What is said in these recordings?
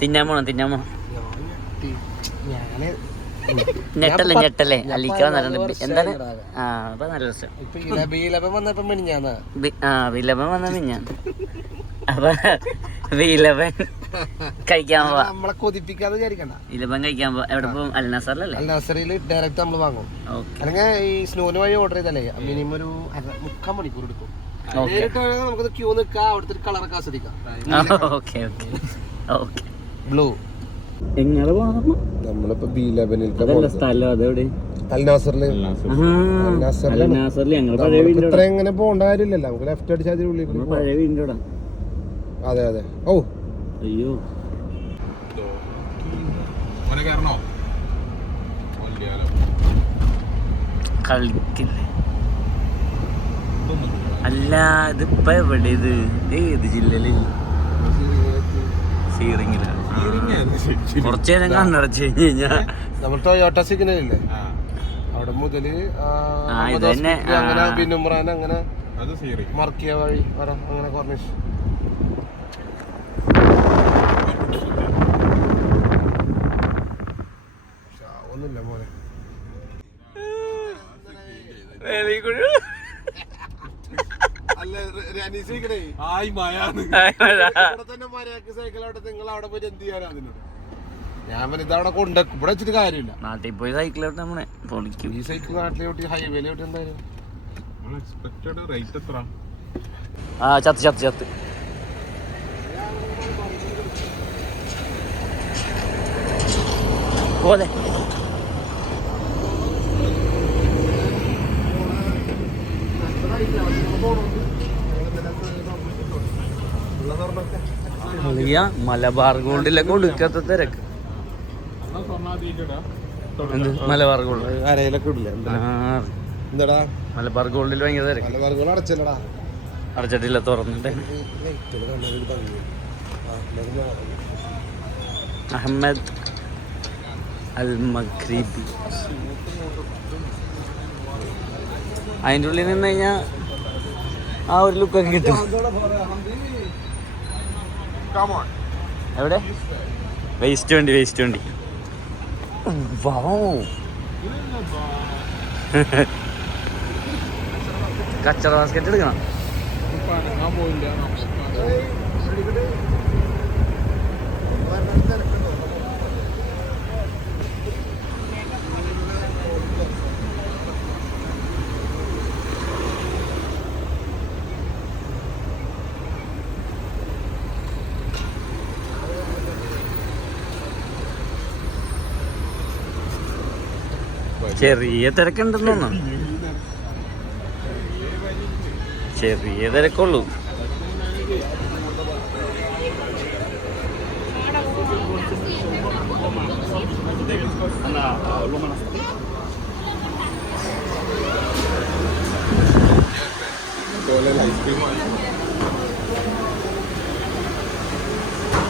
തിന്നാൻ പോണം ഞെട്ടല്ലേ അലിക്കാൻ എന്താണ് അപ്പൊ നല്ല രസം വിലപം വന്ന മിഞ്ഞാൻ അപ്പൊ വിലപൻ കഴിക്കാൻ പോവാ നമ്മളെ കൊതിപ്പിക്കാതെ വിചാരിക്കണ്ട. വിലപൻ കഴിക്കാൻ പോവാ. എവിടെ പോകും? അൽനാസറിലല്ലേ? അൽനാസറിൽ ഡയറക്റ്റ് നമ്മൾ വാങ്ങും. അല്ലെങ്കിൽ ഈ സ്നോന് വഴി ഓർഡർ ചെയ്തല്ലേ മിനിമം ഒരു 3/4 മണിക്കൂർ എടുക്കും. നേരിട്ട് നമുക്ക് ക്യൂ നിൽക്കാം, അവിടുത്തെ കളറൊക്കെ ആസ്വദിക്കാം. ബ്ലൂ നമ്മളിപ്പോ ഇത്ര എങ്ങനെ പോകേണ്ട കാര്യമില്ലല്ലോ, നമുക്ക് ലെഫ്റ്റ് അടിച്ചാൽ ഉള്ളിൽ. അതെ അതെ. ഓ അയ്യോ കളിക്കില്ലേ? അല്ല ഇതിപ്പോ എവിടെ? ഇത് ഏത് ജില്ലയില്? സീറിങ്ങില. കുറച്ചു നേരം കണ്ണടച്ചു കഴിഞ്ഞാ നമ്മൾ ടൊയോട്ട സിഗ്നലില്ലേ, അവിടെ മുതല് അങ്ങനെ ബിനുമ്രാൻ അങ്ങനെ മർക്കിയ വഴി അങ്ങനെ കോർണിഷ്. ഒന്നുമില്ല മോനെ. ഞാൻ ഇതവിടെ കൊണ്ട് ഇവിടെ വെച്ചിട്ട് കാര്യമില്ല. നാട്ടിൽ പോയി സൈക്കിളോട്ട് നമ്മളെ പൊളിക്കും. ഈ സൈക്കിൾ നാട്ടിലോട്ട് ഹൈവേയിലോട്ട് എന്തായാലും ചത്ത് പോലെ. മലബാർ ഗോൾഡിലൊക്കെ കൊടുക്കാത്ത തിരക്ക്. മലബാർ ഗോൾഡ് അരയിലൊക്കെ ഇടില്ല. എന്താടാ മലബാർ ഗോൾഡിൽ ഭയങ്കര തിരക്ക്. മലബാർ ഗോൾഡ് അടച്ചല്ലടാ? അടച്ചിട്ടില്ല, തുറന്നിട്ട്. അഹമ്മദ് അൽ മഗ്രിബി. അതിൻ്റെ ഉള്ളിൽ നിന്ന് കഴിഞ്ഞാൽ ആ ഒരു ലുക്കൊക്കെ കിട്ടും. എവിടെ? വേസ്റ്റ് വണ്ടി. കച്ചറ ബാസ്കറ്റ് എടുക്കണം. ചെറിയ തിരക്കുണ്ടെന്ന് തോന്നുന്നു. ചെറിയ തിരക്കുള്ളൂ.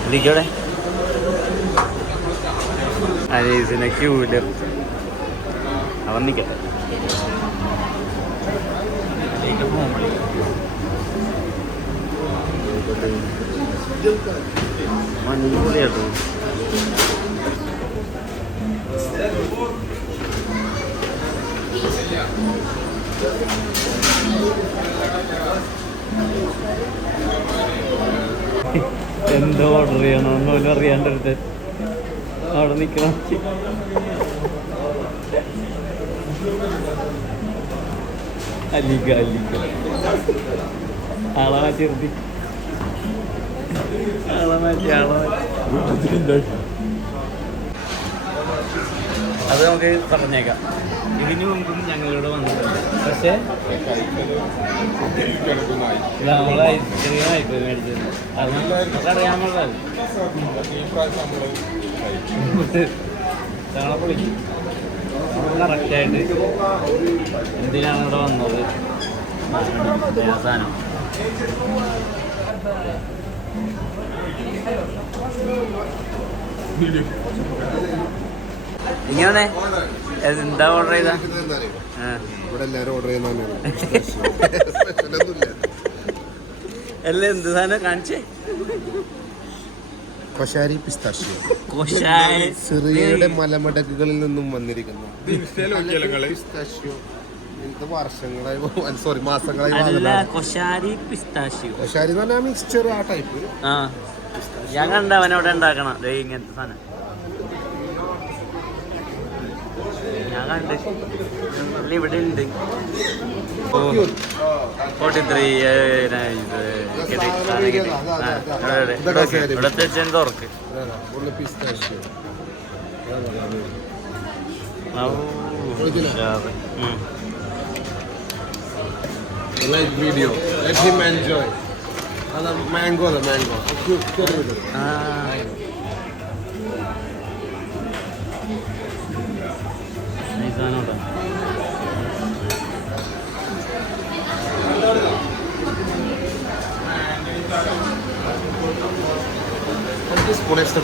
ഇരിക്കവിടെ അനീസിനെ ക്യൂല് അവൻ നിൽക്കട്ടെ. മഞ്ഞുപൊളിയാട്ടോ. എന്തോ ഓർഡർ ചെയ്യണോ ഒന്നും അറിയാണ്ടടുത്ത് അവിടെ നിൽക്കണം. അല്ലിക്ക ആളെ മാറ്റി അത് നമുക്ക് പറഞ്ഞേക്കാം. ഇതിനു മുമ്പും ഞങ്ങളിവിടെ വന്നിട്ടുണ്ട്. പക്ഷേ നമ്മൾ ഐസ്ക്രീം ആയിപ്പോയി മേടിച്ചത്. അതറിയാമുള്ളത് ഞങ്ങളെ പൊളിക്കും കറക്റ്റായിട്ട്. എന്തിനാണ് ഇവിടെ വന്നത്? സാധനം ഇങ്ങനെ എന്താ ഓർഡർ ചെയ്ത? ഇവിടെ അല്ല എന്ത് സാധനം കാണിച്ചേ? കൊശാരി പിസ്താഷ്യോ കൊശാരി സിറിയയുടെ മലമടക്കുകളിൽ നിന്നും വന്നിരിക്കുന്നു പിസ്താഷ്യോ. ഇത് വർഷങ്ങളായി സോറി മാസങ്ങളായി കൊശാരി പിസ്താഷ്യോ. കൊശാരി എന്ന് പറഞ്ഞാൽ മിക്സ്ചർ ആ ടൈപ്പ്. ആ ഞാൻ കണ്ട അവനവിടെ ഉണ്ടാക്കണം ഇങ്ങനത്തെ സാധനം ഞാൻ കണ്ട് ഇവിടെ ഉണ്ട്. 43 ഇവിടത്തെ തുറക്ക് video mango mango spoon extra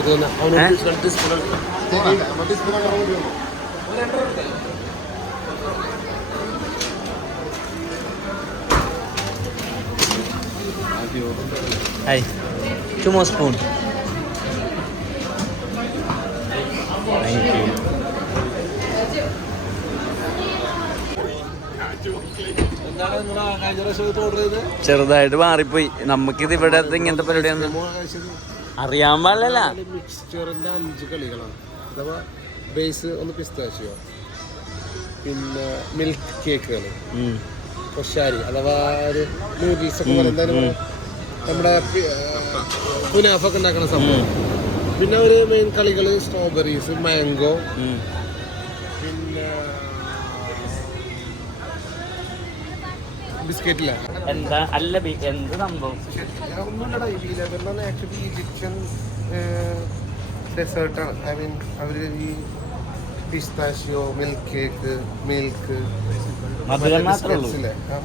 Hey, 2 more spoon. Thank you. ചെറുതായിട്ട് മാറിപ്പോയി. നമുക്കിത് ഇവിടെ ഇങ്ങനത്തെ പരിപാടിയാണ് അറിയാൻ പാടില്ല. മിക്സ്ചറിന്റെ 5 കളികളാണ്. അഥവാ ബേസ് ഒന്ന് പിസ്താഷ്യോ, പിന്നെ മിൽക്ക് കേക്കുകൾ, കൊശാരി അഥവാ ഒരു നൂഡിൽസ് ഒക്കെ പോലെ എന്തായാലും നമ്മുടെ കുനാഫൊക്കെ ഉണ്ടാക്കുന്ന സംഭവം. പിന്നെ ഒരു മെയിൻ കളികൾ സ്ട്രോബെറീസ്, മാംഗോ, പിന്നെ ബിസ്ക്കറ്റില്ല എന്താ അല്ല എന്ത് സംഭവം ഒന്നുമില്ലടാ. ഈ ലെവലിലാണ് ആക്ച്വലി ഈജിപ്ഷ്യൻ ഡെസേർട്ടാണ്. ഐ മീൻ അവർ ഈ പിസ്താഷ്യോ, മിൽക്ക് കേക്ക്, മിൽക്ക്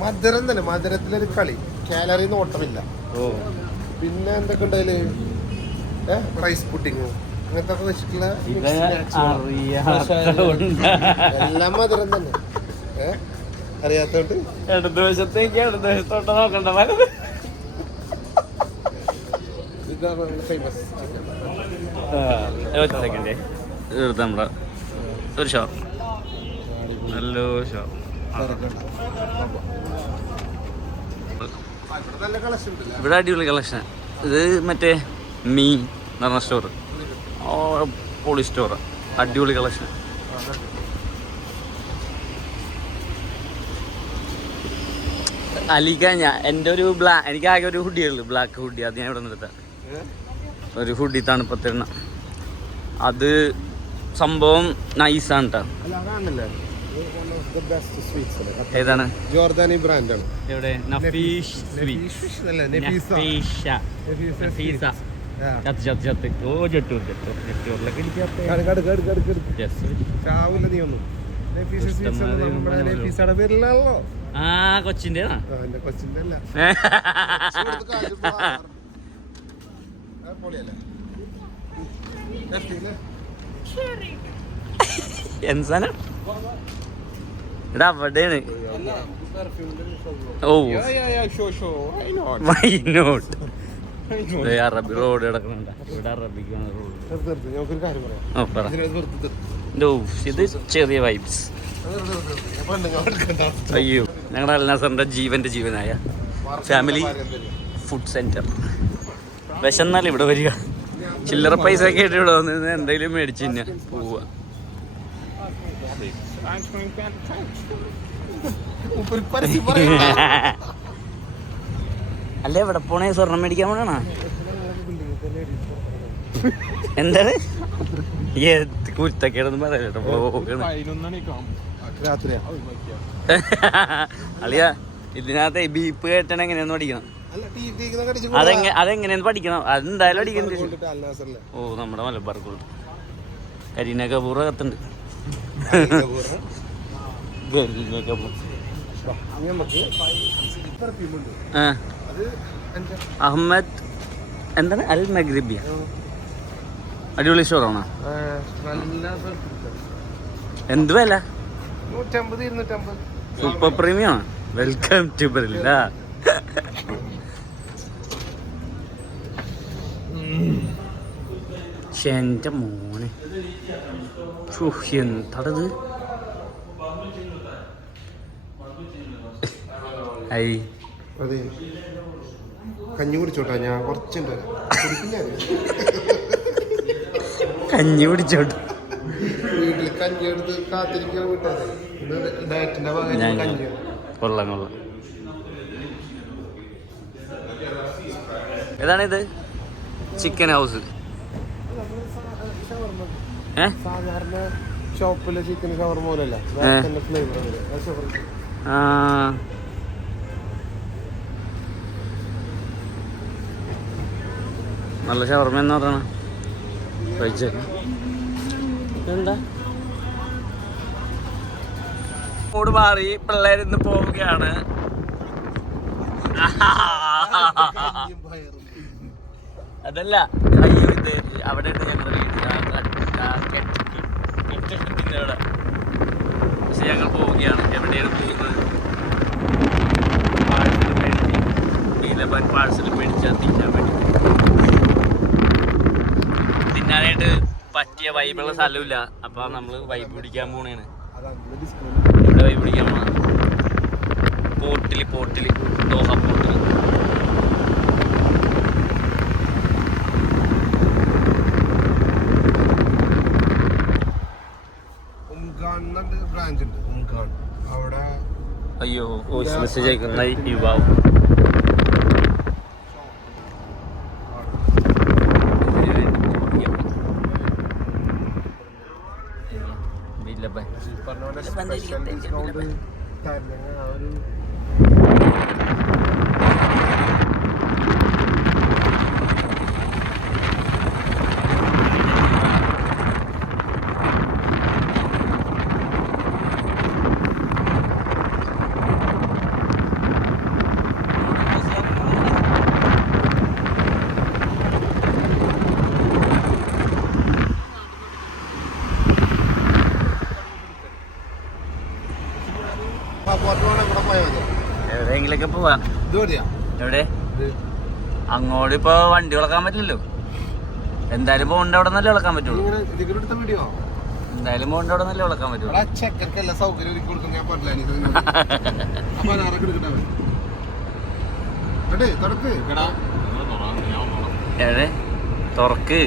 മധുരം തന്നെ. മധുരത്തിലൊരു കളി, കാലറി നോട്ടമില്ല. പിന്നെ എന്തൊക്കെ ഉണ്ടായാല് റൈസ് പുഡിങ് അങ്ങനത്തെ ഒക്കെ വെച്ചിട്ടുള്ള എല്ലാം മധുരം തന്നെ. അറിയാത്തോണ്ട് ഇടതുവശത്തേക്ക് ഇടതുവശത്തോട്ട് നോക്കണ്ട. ഇതാണ് ഫേമസ് സെക്കൻഡ് നമ്മുടെ ഒരു ഷോപ്പ്, നല്ലൊരു ഷോപ്പ്. ഇവിടെ അടിപൊളി കളക്ഷൻ. ഇത് മറ്റേ മീ എന്ന് പറഞ്ഞ സ്റ്റോർ, പോളി സ്റ്റോർ, അടിപൊളി കളക്ഷൻ. അലിക്ക എൻ്റെ ഒരു എനിക്ക് ആകെ ഒരു ഹുഡിയുള്ളൂ, ബ്ലാക്ക് ഹുഡി. അത് ഞാൻ ഇവിടെ നിന്ന് എടുത്ത ഒരു ഹുഡി തണുപ്പത്തിരുന്ന. അത് സംഭവം നൈസാണ് കേട്ടോ. ഏതാണ്? ജോർദാനി ബ്രാൻഡാണ്. എവിടെ? ആ കൊച്ചിന്റെ എന്താണ് ഇവിടെ അവിടെയാണ്. ഓ അറബി റോഡ് കിടക്കുന്നുണ്ട്. ഇവിടെ അറബിക്കാണ് റോഡ്. ഇത് ചെറിയ വൈബ്സ്. അയ്യോ, ഞങ്ങളുടെ അൽനാസറിന്റെ ജീവനായ ഫാമിലി ഫുഡ് സെന്റർ. വിശന്നാൽ ഇവിടെ വരിക, ചില്ലറ പൈസ ഒക്കെ ആയിട്ട് ഇവിടെ വന്ന് എന്തെങ്കിലും മേടിച്ച് തന്നെ പോവുക. അല്ല എവിടെ പോണേ? സ്വർണം മേടിക്കാൻ പോണാ? എന്താണ് കുരുത്തക്കേടൊന്നും പറയട്ടോ. അളിയ ഇതിനകത്ത് ബീപ്പ് കേട്ടണ എങ്ങനെയാന്ന് പഠിക്കണം. അതെങ്ങനെയാന്ന് പഠിക്കണം. അതെന്തായാലും പഠിക്കണ്ട. ഓ നമ്മുടെ മലബാർ ഗോൾഡ്. കരീന കപൂർ കത്തുണ്ട്. അഹമ്മദ് എന്താണ് അൽ മഗ്രിബിയ. അടിപൊളി സ്റ്റോറാണോ? എന്ത് വില? 150-250. Super premium. Welcome to Berlin. എൻ്റെ മോനെ എന്താടത് ഐ അതെ കഞ്ഞി കുടിച്ചോട്ടാ ഞാൻ കുറച്ചുണ്ട് കഞ്ഞി കുടിച്ചോട്ടെ വീട്ടിൽ കഞ്ഞി എടുത്ത് കാത്തിരിക്കാൻ വിട്ടത് ഡയറ്റിന്റെ ഭാഗം കഞ്ഞി കൊള്ളാം കൊള്ളാം. ഏതാണിത്? Chicken house. സാധാരണ ഷോപ്പിലെ ചിക്കൻ ഷവർമ പോലല്ല ഫ്ലേവർ. നല്ല ഷവർമ എന്ന് പറയണ എന്താ മൂട് മാറി പിള്ളേരിന്ന് പോവുകയാണ്. അതല്ല അയ്യോ ഇത് അവിടെ ഞങ്ങളുടെ വീട് അവിടെ. പക്ഷെ ഞങ്ങൾ പോവുകയാണ്. എവിടെയാണ് പോകുന്നത്? പാഴ്സൽ മേടിച്ച് പാഴ്സൽ മേടിച്ചാൽ തിന്നാൻ വേണ്ടി. തിന്നാനായിട്ട് പറ്റിയ വൈബുള്ള സ്ഥലമില്ല. അപ്പൊ നമ്മള് വൈബ് പിടിക്കാൻ പോണേണ്. ഇവിടെ വൈബ് പിടിക്കാൻ പോണ പോർട്ടില് ദോഹ പോർട്ടിൽ. ബ്രാഞ്ച് ഉണ്ട് അവിടെ. അയ്യോ മെസ്സേജ് അയക്കുന്നതായി യുവാവും. എവിടെയെങ്കിലൊക്കെ പോവാ. എവിടെ? അങ്ങോട്ട് ഇപ്പൊ വണ്ടി വിളക്കാൻ പറ്റില്ലല്ലോ. എന്തായാലും പോകണ്ട അവിടെ നല്ല വിളക്കാൻ പറ്റുള്ളൂ. എന്തായാലും പോകണ്ട അവിടെ നല്ല വിളക്കാൻ പറ്റുള്ളൂ. എവിടെ തുറക്ക്.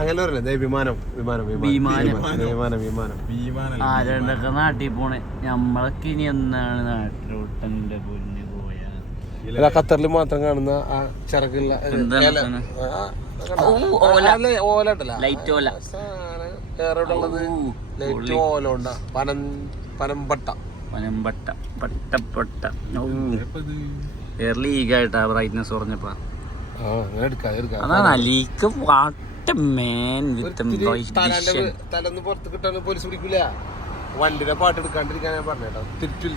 അങ്ങനെ വിമാനം ആരണ്ടൊക്കെ നാട്ടിൽ പോണേ. ഞമ്മളൊക്കെ ഇനി എന്നാണ് നാട്ടിലോട്ടെ പൊന്നു പോയാ? ഖത്തറിൽ മാത്രം കാണുന്ന ആ ചിറകുള്ള ഓല ഉണ്ടല്ലോ, ലൈറ്റ് ഓല. ലൈറ്റ് ഓല ഉണ്ടാ പനമ്പട്ട ലീഗായിട്ടാ ബ്രൈറ്റ്നസ് കുറഞ്ഞപ്പോ. അതാണ് ലീക്ക് തലന്ന് പുറത്ത് കിട്ടാൻ പോലീസ് പിടിക്കൂല. വണ്ടിയുടെ പാട്ട് എടുക്കാണ്ടിരിക്കാൻ ഞാൻ പറഞ്ഞേട്ടോ. തിരിച്ചു ഇത്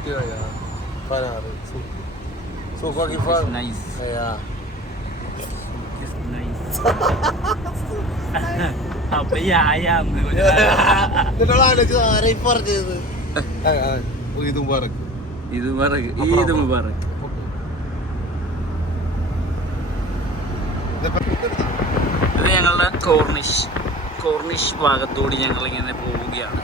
ഞങ്ങളുടെ കോർണിഷ് ഭാഗത്തോട് ഞങ്ങൾ ഇങ്ങനെ പോവുകയാണ്.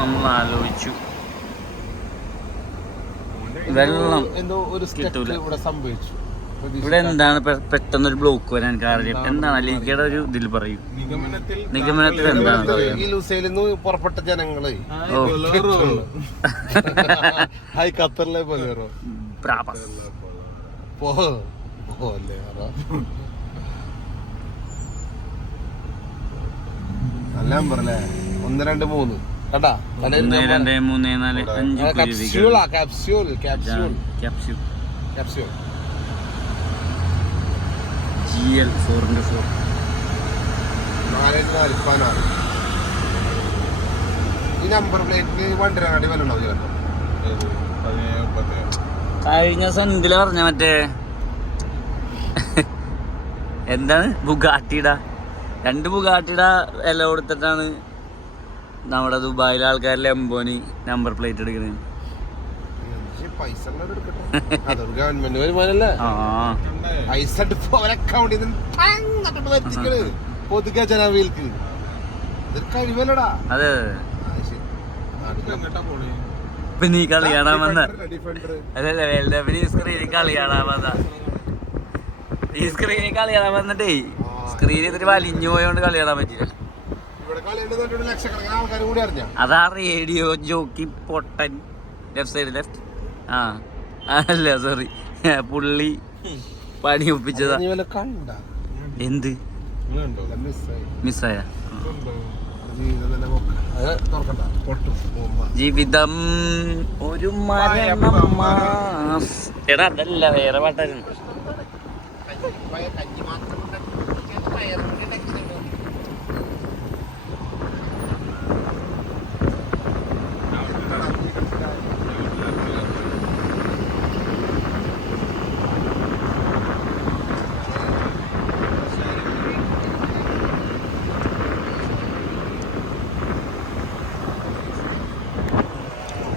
നമ്മൾ ആലോചിച്ചു വെള്ളം എന്തോ ഒരു കിട്ടൂല. ഇവിടെ സംഭവിച്ചു. ഇവിടെ എന്താണ് പെട്ടെന്നൊരു ബ്ലോക്ക് വരാൻ കാരണം? എന്താണ് ലീഗയുടെ ഒരു ഇതിൽ പറയും, നിഗമനത്തിൽ എന്താണ്? ഈ ലുസൈലിൽ നിന്ന് പുറപ്പെട്ട ജനങ്ങള് ഖത്തറിലെ പോലെ നല്ല നമ്പറല്ലേ? 1 2 3 കേട്ടാ. 1 2 3 4 5 GL 4x4 4 4 16. നമ്പർ പ്ലേറ്റിന് വണ്ടിരാടി വില ഉണ്ടാവും ചേട്ടാ. കഴിഞ്ഞ സെന്തില് പറഞ്ഞ മറ്റേ എന്താണ് ബുഗാട്ടിയുടെ 2 ബുഗാട്ടിയുടെ വില കൊടുത്തിട്ടാണ് നമ്മുടെ ദുബായിലെ ആൾക്കാർ ലംബോനി നമ്പർ പ്ലേറ്റ് എടുക്കുന്നത്. പൈസ അതൊരു ഗവൺമെന്റ് വരുമാനല്ലേ. പൈസ അക്കൗണ്ടിൽ നിന്ന് പൊതുക്കെ ജനവിൽക്ക് ഇതൊരു കഴിവല്ലടാ. അതെ പിന്നെ ഈ കളി കാണാൻ വന്ന അതല്ലേ വേൾഡ് കപ്പിന് ഈ സ്ക്രീനിൽ കളി കാണാൻ വന്ന ഈ സ്ക്രീനിൽ കളി കാണാൻ വന്നിട്ടേ സ്ക്രീനിൽ ഇത്തിരി വലിഞ്ഞു പോയോണ്ട് കളി കാണാൻ പറ്റില്ല. അതാ റേഡിയോ ജോക്കി പൊട്ടൻ ലെഫ്റ്റ് സൈഡ് ലെഫ്റ്റ് അല്ല സോറി പുള്ളി പണി ഒപ്പിച്ചതാ. എന്ത് മിസ്സായ ജീവിതം ഒരു മരണം. എടാ അതല്ല വേറെ പാട്ടായിരുന്നു.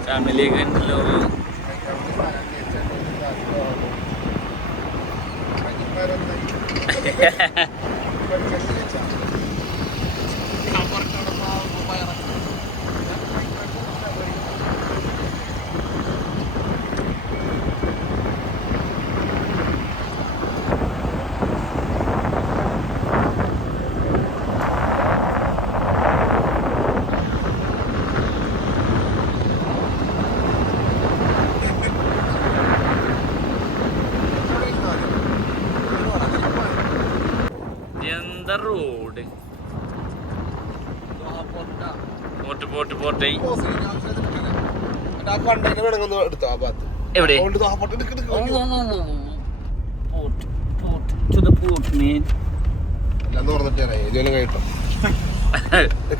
ഫാമിലിയൊക്കെ ഉണ്ടല്ലോ. എന്താ റോഡ് പോട്ടെ എവിടെ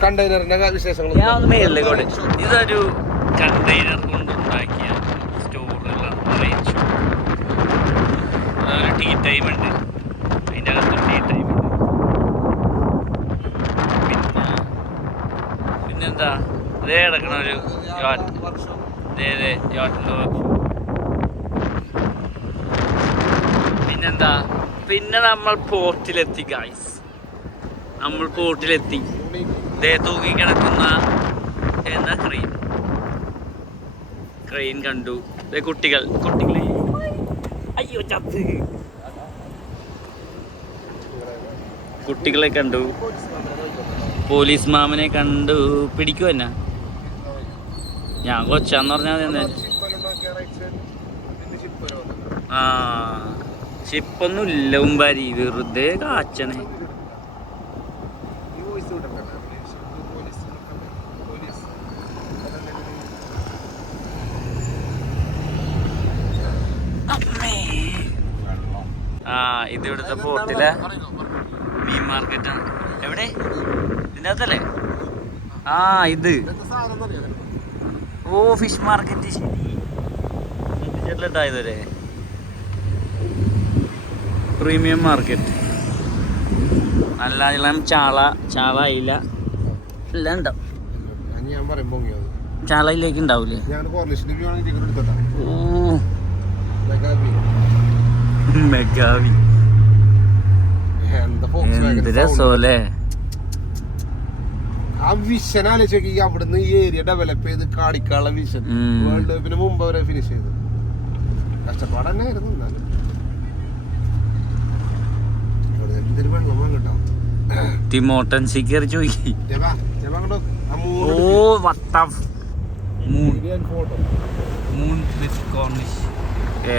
കണ്ടെയ്നറിന്റെ വിശേഷങ്ങൾ ഇതൊരു കണ്ടെയ്നർ കൊണ്ടുണ്ടാക്കിയ സ്റ്റോറുള്ള ഒരു ടീ ടൈം ഉണ്ട്. അതിൻ്റെ അകത്ത് ടീ ടൈം ഉണ്ട്. പിന്നെന്താ ഇതേ കിടക്കണ ഒരു യാട്ടിൻ്റെ പിന്നെന്താ പിന്നെ നമ്മൾ പോർട്ടിലെത്തി ഗായ്സ്. നമ്മൾ പോർട്ടിലെത്തി. ഇതേ തൂങ്ങി കിടക്കുന്ന എന്താ ക്രെയിൻ കണ്ടു. കുട്ടികളെ അയ്യോ ചത്ത് കുട്ടികളെ കണ്ടു. പോലീസ് മാമനെ കണ്ടു. പിടിക്കും എന്നാ ഞാൻ കൊച്ചാന്ന് പറഞ്ഞാൽ ഷിപ്പൊന്നും ഇല്ല ഉമ്പാരി വെറുതെ കാച്ചണേ. ഇത് ഇവിടുത്തെ പോർട്ടിലെ മീൻ മാർക്കറ്റാണ്. എവിടെ ഇതിൻ്റെ അകത്തല്ലേ? ഇത് ഫിഷ് മാർക്കറ്റ്. ശരി പ്രീമിയം മാർക്കറ്റ്. നല്ല ഇളം ചാള അയില എല്ലാം ഉണ്ടാവും. ചാള അയിലേക്ക് ഉണ്ടാവൂലേ? മെഗാവി എന്ത് രസമല്ലേ. ആ വിഷൻ ആലോചിച്ച് അവിടുന്ന് ഈ ഏരിയ ഡെവലപ്പ് ചെയ്ത് കാണിക്കാനുള്ള വിഷൻ വേൾഡ് കപ്പിന് മുമ്പ് അവരെ ഫിനിഷ് ചെയ്തു. കഷ്ടപ്പാട് തന്നെ ആയിരുന്നു. എന്തൊരു വെള്ളം കേട്ടോ. തിമോട്ടൻസി കയറി ചോദിക്കി.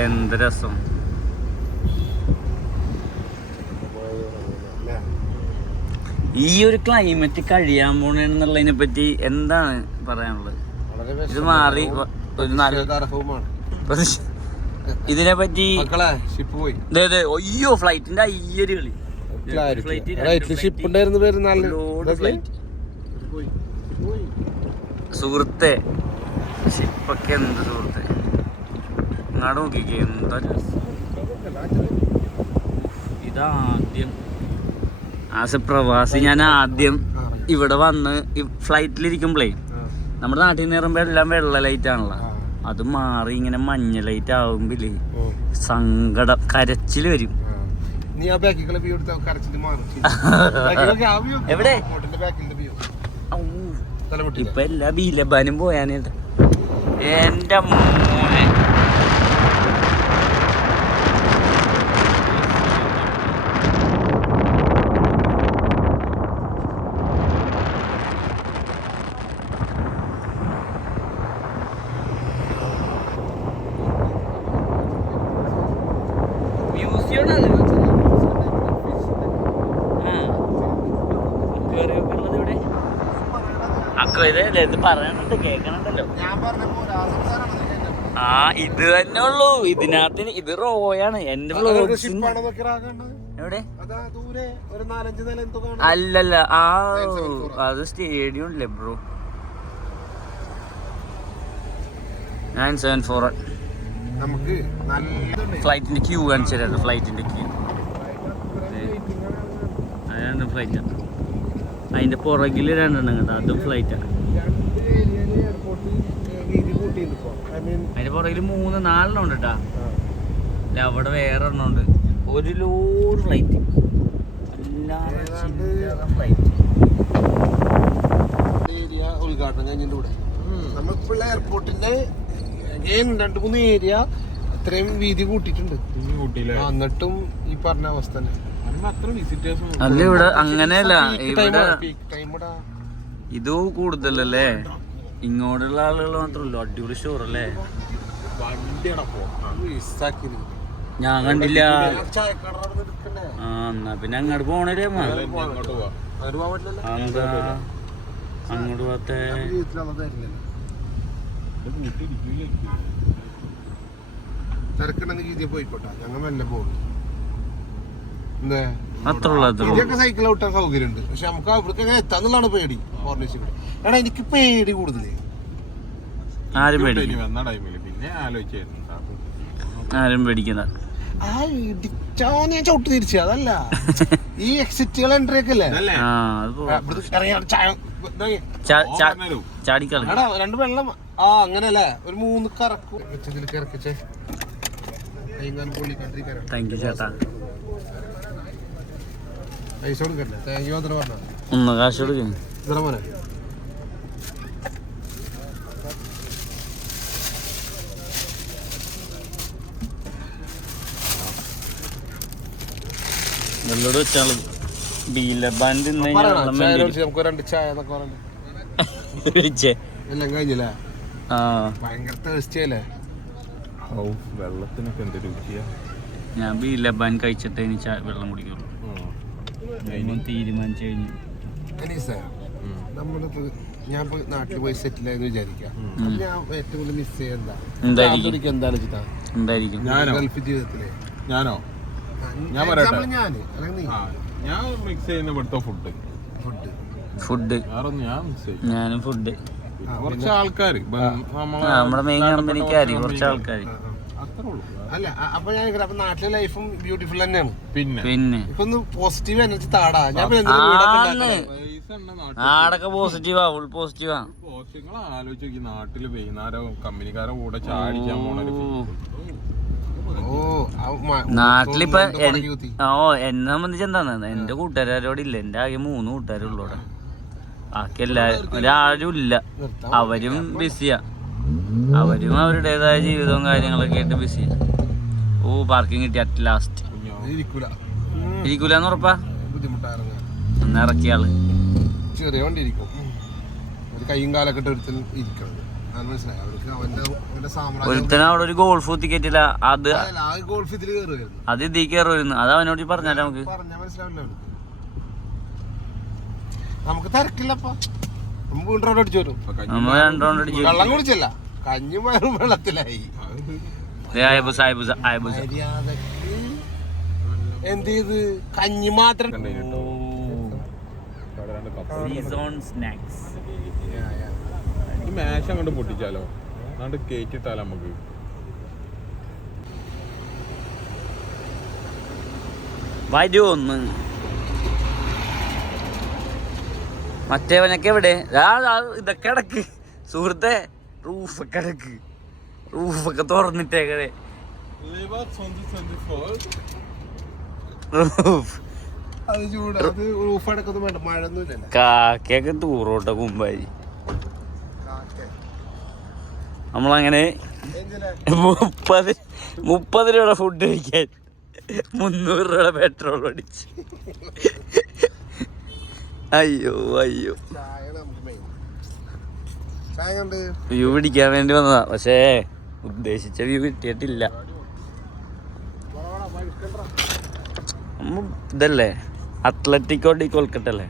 എന്ത് രസം. ഈ ഒരു ക്ലൈമറ്റ് കഴിയാൻ പോണെന്നുള്ളതിനെ പറ്റി എന്താണ് പറയാനുള്ളത്? ഇത് മാറി ഇതിനെ പറ്റി അയ്യോ ഫ്ലൈറ്റിന്റെ അയ്യൊരു കളി. സുഹൃത്തെ ഷിപ്പൊക്കെ എന്ത് സുഹൃത്തെ, ഇങ്ങോട്ട് നോക്കിക്കേ എന്താ ഇതാദ്യം ആസ് എ പ്രവാസി ഞാൻ ആദ്യം ഇവിടെ വന്ന് ഫ്ലൈറ്റിലിരിക്കുമ്പോഴേ നമ്മുടെ നാട്ടിൽ നിന്ന് ഇറങ്ങുമ്പോൾ എല്ലാം വെള്ള ലൈറ്റ് ആണല്ലോ, അത് മാറി ഇങ്ങനെ മഞ്ഞ ലൈറ്റ് ആവുമ്പില്ലേ സങ്കടം കരച്ചില് വരും. എവിടെ ഇപ്പൊ എല്ലാ ബീലബാനും പോയാനുണ്ട് എന്റെ മോനെ. ഇത് പറയണുണ്ട് കേക്കണുണ്ടല്ലോ. ആ ഇത് തന്നെ ഉള്ളൂ ഇതിനകത്ത്. ഇത് റോയാണ് എന്റെ എവിടെ അല്ലല്ല ആ അത് സ്റ്റേഡിയം അല്ലേ ബ്രോ. 974 ഫ്ലൈറ്റിന്റെ ക്യൂ കാണിച്ചു. ഫ്ലൈറ്റിന്റെ ക്യൂ അതാണ് ഫ്ലൈറ്റ്. അതിന്റെ പുറകില് രണ്ടെണ്ണം കേട്ടോ, അതും ഫ്ലൈറ്റാണ്. അതിന്റെ പുറകില് 3-4 ഉണ്ട് കേട്ടാ. അവിടെ വേറെ എണ്ണം ഉണ്ട്. ഒരു ലോഡ് ഫ്ലൈറ്റ് ഉദ്ഘാടനം കഴിഞ്ഞതിന്റെ കൂടെ നമ്മളിപ്പോൾ എയർപോർട്ടിന്റെ 2-3 ഏരിയ അത്രയും വീതി കൂട്ടിയിട്ടുണ്ട്. എന്നിട്ടും ഈ പറഞ്ഞ അവസ്ഥ തന്നെ. അല്ല ഇവിടെ അങ്ങനെയല്ല, ഇവിടെ ഇത് കൂടുതലല്ലേ, ഇങ്ങോട്ടുള്ള ആളുകൾ മാത്രമല്ലോ. അടിപൊളി സ്റ്റോർ അല്ലേ. ഞാൻ കണ്ടില്ല. ആ എന്നാ പിന്നെ അങ്ങോട്ട് പോണേ. എന്താ അങ്ങോട്ട് പോകാത്തെ? തിരക്കുണ്ടെങ്കിൽ ഇതിൽ പോയിക്കോട്ടെ, ഞങ്ങൾ മെല്ലെ പോകും. ഇതൊക്കെ സൈക്കിൾ ഔട്ടാൻ സൗകര്യമുണ്ട്, പക്ഷെ നമുക്ക് അവിടേക്ക് എങ്ങനെ എത്താന്നുള്ളതാണ് പേടി. എടാ എനിക്ക് പേടി കൂടുതല്. ആരും പേടിക്കുന്ന ഞാൻ ചവിട്ട് തിരിച്ചു അതല്ല. ഈ എക്സിറ്റുകൾ എൻട്രി ഒക്കെ അല്ലേ, രണ്ട് വെള്ളം. ആ അങ്ങനല്ലേ, ഒരു 3 കറക്കും ഇറക്കിച്ചേ. താങ്ക് യു ചേട്ടാ. പൈസ കൊടുക്കല്ലേ? താങ്ക് യു മാത്രം പറഞ്ഞാൽ ഒന്ന് കാശ് കൊടുക്കും. മോനെ വെള്ളോട് വെച്ചാൽ ബീലബാൻഡ് നമുക്ക് 2 ചായ എന്നൊക്കെ പറഞ്ഞേ എല്ലാം കഴിഞ്ഞില്ലേ? ഭയങ്കര ടേസ്റ്റിയല്ലേ വെള്ളത്തിനൊക്കെ എന്ത് രുചിയാ. ഞാൻ ബീലബാൻ കഴിച്ചിട്ട് എനിക്ക് വെള്ളം കുടിക്കുള്ളൂ. തീരുമാനിച്ചു കഴിഞ്ഞു. നമ്മളിപ്പോ ഞാൻ നാട്ടിൽ പോയി സെറ്റിൽ ആയെന്ന് വിചാരിക്കാം. ഞാൻ ഏറ്റവും കൂടുതൽ മിസ് ചെയ്യുക എന്തായിരിക്കും ഗൾഫ് ജീവിതത്തിലെ ഞാനോ? ഞാൻ ഞാൻ മിക്സ് ചെയ്യുന്ന ഇവിടുത്തെ ഫുഡ് ഞാനും ഫുഡ്. കുറച്ച് ആൾക്കാർ നമ്മുടെ മെയിൻ കമ്പനിക്കാര് കുറച്ച് ആൾക്കാർ. അല്ല അപ്പൊ ഞാൻ നാട്ടിലെ ലൈഫും ബ്യൂട്ടിഫുൾ തന്നെയാണ്. പിന്നെ ഇപ്പൊ ഒന്ന് പോസിറ്റീവ് എനർജി താടാ. ഞാൻ ആടൊക്കെ പോസിറ്റീവാ, ഫുൾ പോസിറ്റീവാ. ആലോചിച്ച് നോക്കി, നാട്ടില് വൈകുന്നേരം കമ്പനിക്കാരെ കൂടെ ചാടിക്കാൻ പോണ നാട്ടിലിപ്പൊ എന്നെ സംബന്ധിച്ച് എന്താണ്, എന്റെ കൂട്ടുകാരോടില്ല. എന്റെ ആകെ 3 കൂട്ടുകാരുള്ളൂടെ. ബാക്കി ഒരാരും ഇല്ല. അവരും ബിസിയാ. അവരും അവരുടേതായ ജീവിതവും കാര്യങ്ങളൊക്കെ ആയിട്ട് ബിസിയാ. പാർക്കിംഗ് കിട്ടി അറ്റ് ലാസ്റ്റ്. ഇരിക്കൂലെന്ന് ഉറപ്പാ? ഒന്ന് ഇറക്കിയാള് ചെറിയ വണ്ടി ഇരിക്കും. ഒരു കൈയും കാലൊക്കെ ഇരിക്കണം. ഒരുത്തന അവിടെ ഒരു ഗോൾഫ് കുത്തിക്കേറ്റില്ല. അത് അത് ഇതീ കയറുമായിരുന്നു. അത് അവനോട് പറഞ്ഞാലേ നമുക്ക് നമുക്ക് തിരക്കില്ലപ്പാ. നമ്മൾ 2 റൗണ്ട് അടിച്ചു വരും. നമ്മൾ 2 റൗണ്ട് അടിച്ചു. വെള്ളം കുടിച്ചല്ല, കഞ്ഞി മയറും വെള്ളത്തിലായി. എന്ത് ചെയ്ത് കഞ്ഞി മാത്രം. മേശ അങ്ങോട്ട് പൊട്ടിച്ചാലോ, എന്നാണ്ട് കേറ്റിട്ടാലോ നമുക്ക്. വരുമൊന്ന് മറ്റേവനൊക്കെ എവിടെ? ഇതൊക്കെ അടക്ക് സുഹൃത്തെ, റൂഫൊക്കെ അടക്ക്, റൂഫൊക്കെ തുറന്നിട്ടേക്കടെ. കാക്കയൊക്കെ തൂറോട്ട കുമ്പായി. നമ്മളങ്ങനെ 30 രൂപ ഫുഡ് കഴിക്കാൻ 300 രൂപ പെട്രോൾ അടിച്ച്. അയ്യോ അയ്യോ, വ്യൂ പിടിക്കാൻ വേണ്ടി വന്നതാ, പക്ഷേ ഉദ്ദേശിച്ച വ്യൂ കിട്ടിയിട്ടില്ല. ഇതല്ലേ അത്ലറ്റിക്കോ ഡി കൊൽക്കട്ട അല്ലേ?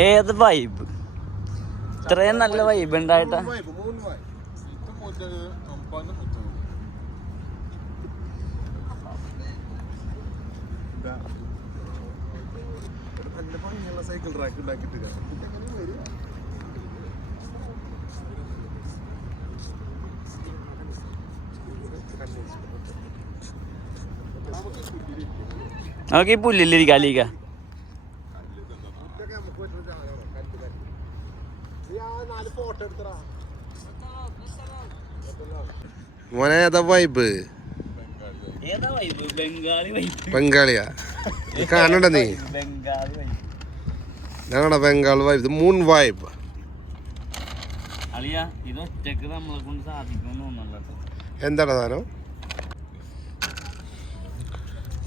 ഏത് വൈബ്, ഇത്രയും നല്ല വൈബ് ഉണ്ടായിട്ടാ. സൈക്കിൾ ട്രാക്ക് ഉണ്ടാക്കിട്ട് നമുക്ക് ഈ പുല്ലിലിരിക്കാം അല്ലിക്ക. മോനെ ഏതാ വൈബ്? ബംഗാളിയാ കാണണ്ട നീ? ഞങ്ങളുടെ ബംഗാൾ വൈബ്, മൂൺ വൈബ്. എന്താടാ സാധനം?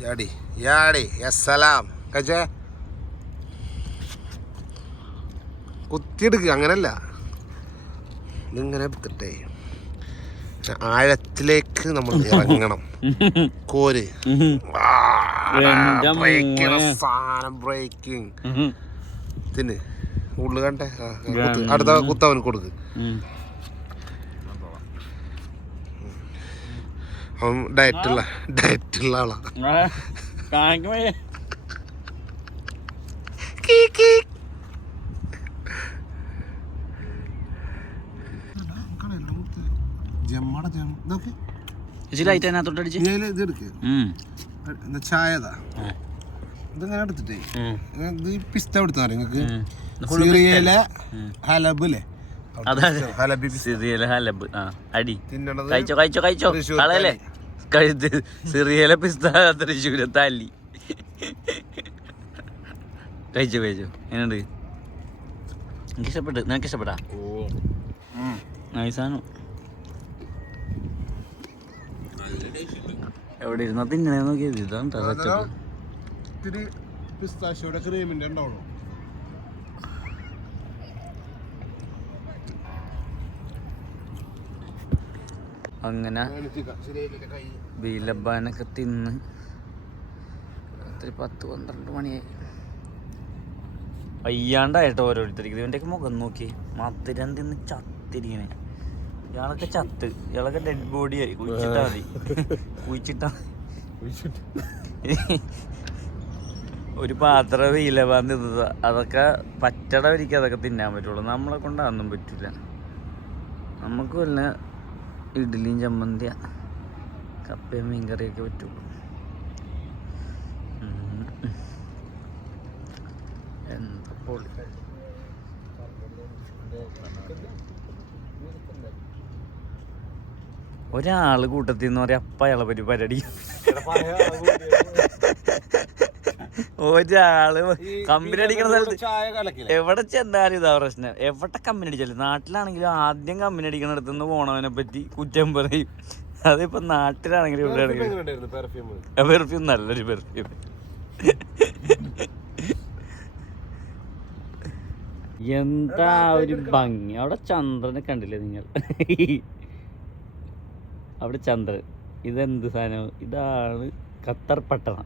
യാടി യാടി യസ്സലാം കജേ കുത്തിയെടുക്കുക, അങ്ങനല്ല, ഇതിങ്ങനെ എടുത്തിട്ടേ ആഴത്തിലേക്ക് നമ്മൾ ഇറങ്ങണം. കോര് സാധനം ബ്രേക്കിംഗ് തിന് ഉള്ളു കണ്ടേ. അടുത്ത കുത്തവന് കൊടുക്ക്. അവൻ ഡയറ്റുള്ള ആളാ. ചായതാ ഇതിങ്ങനെ എടുത്തിട്ടേ ഇത് പിസ്ത എടുത്താ നിങ്ങക്ക് സിറിയയിലെ ഹലബില്ലേ? സിറിയയിലെ പിസ്ത തൃശ്ശൂരെ തല്ലി കഴിച്ചോ. എങ്ങനെയുണ്ട്? എനിക്ക് ഇഷ്ടപ്പെട്ടു. നിനക്ക് ഇഷ്ടപ്പെട്ടാ? നൈസാണ്. എവിടെ ഇരുന്നാ തിന്നണേ നോക്കിയത്? ഇതാണ് പിസ്താശിയോടെ ക്രീമിന്റെ ഉണ്ടാവണോ? അങ്ങനെ ബീലബാനൊക്കെ തിന്ന് രാത്രി 10-12 മണിയായി. വയ്യാണ്ടായിട്ടോ ഓരോരുത്തർക്ക്. ഇവൻ്റെയൊക്കെ മുഖം നോക്കി മധുരം തിന്ന് ചത്തിരിക്കണേ. ഇയാളൊക്കെ ചത്ത്, ഇയാളൊക്കെ ഡെഡ് ബോഡിയായി. കുഴിച്ചിട്ടാ മതി, കുഴിച്ചിട്ടാ. ഒരു പാത്രം ബീലബാൻ തിന്നത്, അതൊക്കെ പറ്റടവരിക്കും അതൊക്കെ തിന്നാൻ പറ്റുള്ളൂ. നമ്മളെ കൊണ്ട് അതൊന്നും പറ്റില്ല. നമുക്ക് വല്ല ഇഡ്ഡലിയും ചമ്മന്തിയ കപ്പയും മീൻകറിയൊക്കെ പറ്റുള്ളൂ. എന്താ പൊളി. ഒരാള് കൂട്ടത്തിൽ നിന്ന് പറയാം അപ്പ അയാളെ പറ്റി പരിപാടി. ഒരാള് കമ്പനി അടിക്കണ സ്ഥലത്ത് എവിടെ ചെന്നാലും ഇതാ പ്രശ്നം. എവിടെ കമ്പനി അടിച്ചാലും, നാട്ടിലാണെങ്കിലും ആദ്യം കമ്പനി അടിക്കണ അടുത്തുനിന്ന് പോണവനെ പറ്റി കുറ്റം പറയും. അതിപ്പോ നാട്ടിലാണെങ്കിലും ഇവിടെ ആണെങ്കിലും. പെർഫ്യൂം നല്ലൊരു പെർഫ്യൂം. എന്താ ഒരു ഭംഗി. അവിടെ ചന്ദ്രനെ കണ്ടില്ലേ നിങ്ങൾ? അവിടെ ചന്ദ്രൻ. ഇതെന്ത് സാധനം? ഇതാണ് ഖത്തർ പട്ടണം.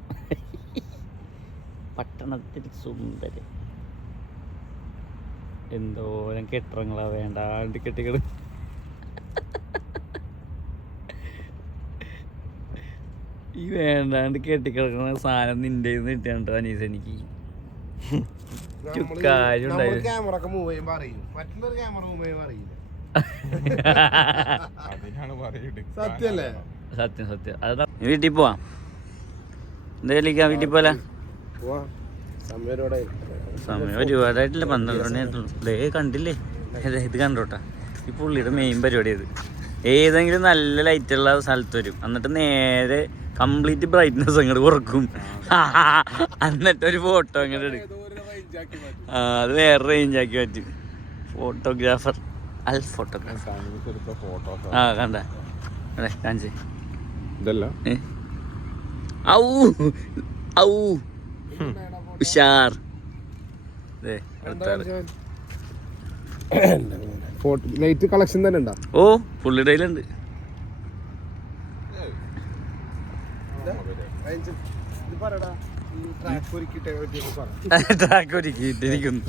പട്ടണത്തിൽ സുന്ദരൻ. എന്തോരം കെട്ടിടങ്ങളാ വേണ്ടാണ്ട് കെട്ടിക്കള്. ഈ വേണ്ടാണ്ട് കെട്ടിക്കിടക്കുന്ന സാധനം നിന്റെ കിട്ടിയാണ്ടോ അനീസ് എനിക്ക് കാര്യം ക്യാമറ ഒക്കെ മൂവ് ചെയ്യുമ്പോ അറിയും, മറ്റുള്ളൊരു ക്യാമറ മൂവ് ചെയ്യുമ്പോ അറിയില്ല. സത്യല്ലേ? സത്യം സത്യം. അതാ വീട്ടിൽ പോവാം. എന്തായാലും വീട്ടിൽ പോലെ സമയം ഒരുപാടായിട്ടില്ല, 12 മണിയായിട്ടുള്ളൂ. ദേ കണ്ടില്ലേ, ഇത് കണ്ടോട്ടാ. ഈ പുള്ളിയുടെ മെയിൻ പരിപാടി ഇത്. ഏതെങ്കിലും നല്ല ലൈറ്റുള്ള സ്ഥലത്ത് വരും, എന്നിട്ട് നേരെ കംപ്ലീറ്റ് ബ്രൈറ്റ്നെസ് അങ്ങോട്ട് കുറക്കും, എന്നിട്ടൊരു ഫോട്ടോ അങ്ങോട്ട് എടുക്കും. അത് വേറെ റേഞ്ച് ആക്കി പറ്റും. Photographer photographer. ആ കണ്ട അതെ കാണിച്ചേ. ഔ ഔ ഉഷാർ. ലൈറ്റ് കളക്ഷൻ തന്നെ ഉണ്ടോ? ഓ പുള്ളിയുടെ കയ്യിലുണ്ട്. ട്രാക്ക് ഒരുക്കിയിട്ടിരിക്കുന്നു.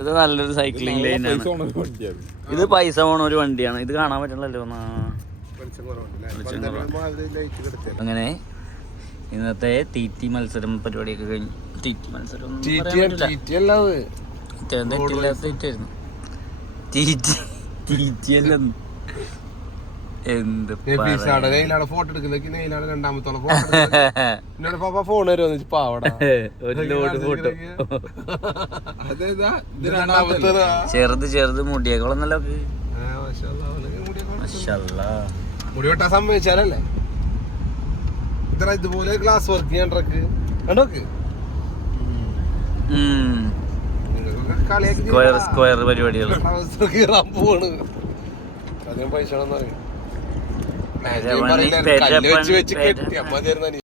ഇത് നല്ലൊരു സൈക്ലിംഗ് ലൈനാണ്. ഇത് പൈസ പോണ ഒരു വണ്ടിയാണ്. ഇത് കാണാൻ പറ്റണല്ലോ. അങ്ങനെ ഇന്നത്തെ തീറ്റി മത്സരം പരിപാടിയൊക്കെ കഴിഞ്ഞു. തീറ്റി മത്സരം തെറ്റില്ലാത്തായിരുന്നു. എന്ത് ഫോട്ടോ എടുക്കുന്ന രണ്ടാമത്തോളം ഫോൺ വരുമെന്ന് പാവടാ. ഒരു ലോഡ് ഫോട്ടോ. ചെറുത് ചെറുത് മുടിയൊക്കെ മുടി വെട്ടാൻ സമ്മതിച്ചാലല്ലേ ഇത്ര ഇതുപോലെ ഗ്ലാസ് വർക്ക് ചെയ്യാൻ ട്രക്ക് കണ്ടോക്ക്. സ്ക്വയർ പരിപാടികൾ പോവാണ്. അധികം പൈസ വെച്ച് വെച്ച് കെട്ടി അമ്മ